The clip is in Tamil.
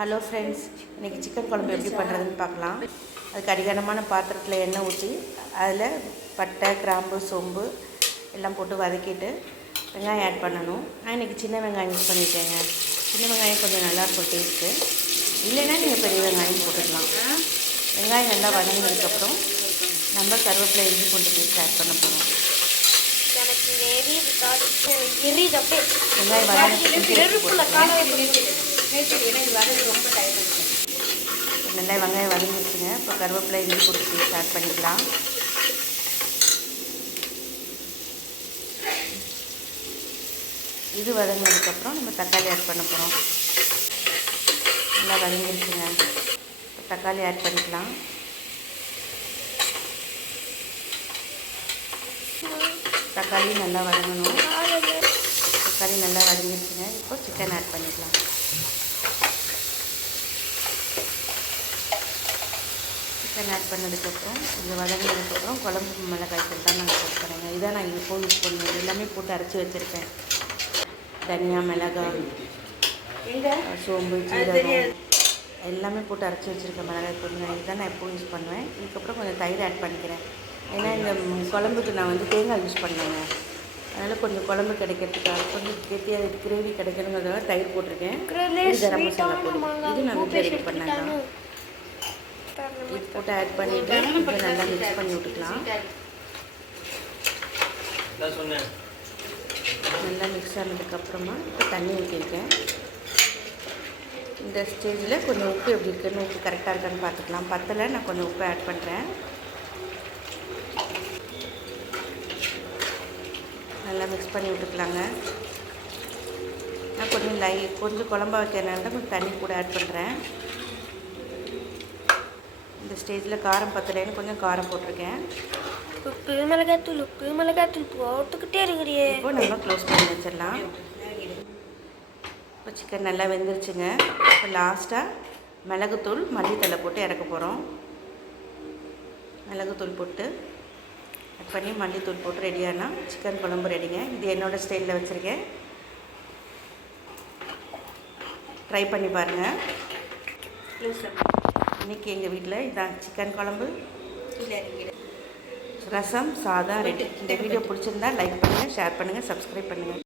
ஹலோ ஃப்ரெண்ட்ஸ், இன்றைக்கி சிக்கன் குழம்பு எப்படி பண்ணுறதுன்னு பார்க்கலாம். அதுக்கு அடிகனமான பாத்திரத்தில் எண்ணெய் ஊற்றி அதில் பட்டை, கிராம்பு, சோம்பு எல்லாம் போட்டு வதக்கிட்டு வெங்காயம் ஆட் பண்ணணும். நான் இன்றைக்கி சின்ன வெங்காயம் யூஸ் பண்ணியிருக்கேங்க. சின்ன வெங்காயம் கொஞ்சம் நல்லாயிருக்கும் டேஸ்ட்டு. இல்லைன்னா நீங்கள் பெரிய வெங்காயம் போட்டுக்கலாம். வெங்காயம் நல்லா வதங்கினதுக்கப்புறம் நம்ம கருவேப்பிலை, இஞ்சி பூண்டு பேஸ்ட் ஆட் பண்ண போகிறோம். வெங்காயம் நல்லா வெங்காயம் வதங்கிடுச்சுங்க. இப்போ கருவேப்பிலை, இஞ்சி பூண்டு பேஸ்ட் ஆட் பண்ணிக்கலாம். இது வதங்கினதுக்கப்புறம் நம்ம தக்காளி ஆட் பண்ண போகிறோம். நல்லா வதங்கிடுச்சுங்க. இப்போ தக்காளி ஆட் பண்ணிக்கலாம். தக்காளி நல்லா வதங்கணும். தக்காளி நல்லா வதங்கிடுச்சுங்க. இப்போ சிக்கன் ஆட் பண்ணிக்கலாம். சிக்கன் ஆட் பண்ணதுக்கப்புறம் கொஞ்சம் வதங்கினதுக்கப்புறம் குழம்பு மிளகாய் தூள் தான் நாங்கள் போட்டு தரேங்க. இதான் நான் இப்போ யூஸ் பண்ணுவேன். எல்லாமே போட்டு அரைச்சி வச்சுருக்கேன். தனியா, மிளகாய், சோம்பு, சீரகம் எல்லாமே போட்டு அரைச்சி வச்சுருக்கேன். மிளகாய் தூள் இதுதான் நான் எப்போவும் யூஸ் பண்ணுவேன். இதுக்கப்புறம் கொஞ்சம் தயிர் ஆட் பண்ணிக்கிறேன். ஏன்னா இந்த குழம்புக்கு நான் தேங்காய் யூஸ் பண்ணேங்க. அதனால் கொஞ்சம் குழம்பு கிடைக்கிறதுக்காக கொஞ்சம் கெட்டியாக கிரேவி கிடைக்கணுங்கிறதுனால தயிர் போட்டிருக்கேன். கரம் மசாலா போடுவேன். இது நான் வீட்டில் ரெடி பண்ணேங்க. இது போட்டு ஆட் பண்ணிவிட்டு இதை நல்லா மிக்ஸ் பண்ணி விட்டுக்கலாம். நல்லா மிக்ஸ் ஆனதுக்கப்புறமா இப்போ தண்ணி ஊற்றிருக்கேன். இந்த ஸ்டேஜில் கொஞ்சம் உப்பு எப்படி இருக்குன்னு, உப்பு கரெக்டாக இருக்கான்னு பார்த்துக்கலாம். பத்தலை, நான் கொஞ்சம் உப்பு ஆட் பண்ணுறேன். நல்லா மிக்ஸ் பண்ணி விட்டுக்கலாங்க. நான் கொஞ்சம் குழம்பா வைக்கிறனால தான் கொஞ்சம் தண்ணி கூட ஆட் பண்ணுறேன். இந்த ஸ்டேஜில் காரம் பத்தலைன்னு கொஞ்சம் காரம் போட்டிருக்கேன். உப்பு மிளகாத்தூள் போட்டுக்கிட்டே இருக்கிறியே. இப்போ நம்ம க்ளோஸ் பண்ணி வச்சிடலாம். இப்போ சிக்கன் நல்லா வெந்துருச்சுங்க. இப்போ லாஸ்ட்டாக மிளகுத்தூள், மல்லித்தலை போட்டு இறக்க போகிறோம். மிளகுத்தூள் போட்டு கட் பண்ணி மல்லித்தூள் போட்டு ரெடியானா சிக்கன் குழம்பு ரெடிங்க. இது என்னோடய ஸ்டைலில் வச்சுருக்கேன். ட்ரை பண்ணி பாருங்கள். இன்றைக்கி எங்கள் வீட்டில் இதான் சிக்கன் குழம்பு, ரசம், சாதம் ரெடி. இந்த வீடியோ பிடிச்சிருந்தா லைக் பண்ணுங்கள், ஷேர் பண்ணுங்கள், சப்ஸ்கிரைப் பண்ணுங்கள்.